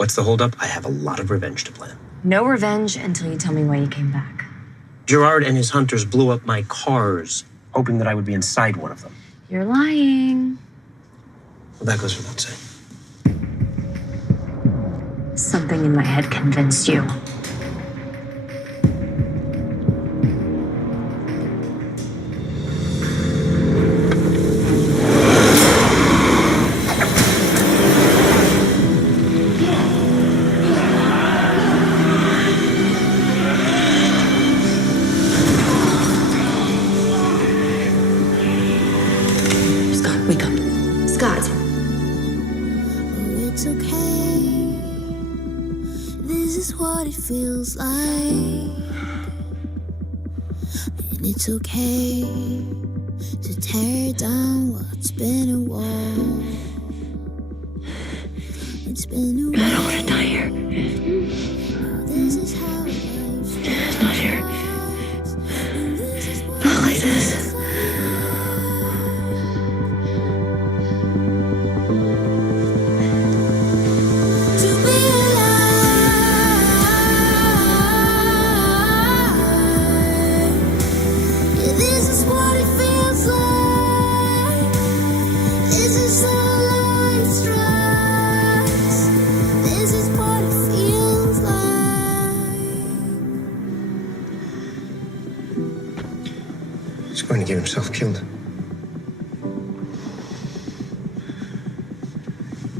What's the holdup? I have a lot of revenge to plan. No revenge until you tell me why you came back. Gerard and his hunters blew up my cars, hoping that I would be inside one of them. You're lying. Well, that goes without saying. Something in my head convinced you. Scott, wake up. Scott. It's okay. This is what it feels like. And it's okay to tear down what's been a wall. It's been a I don't want to die here. This is how life's Not here. Not like this. to be alive. Yeah, this is what it feels like. This is how life strikes. This is what it feels like. He's going to get himself killed.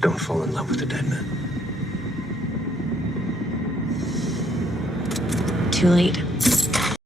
Don't fall in love with a dead man. Too late.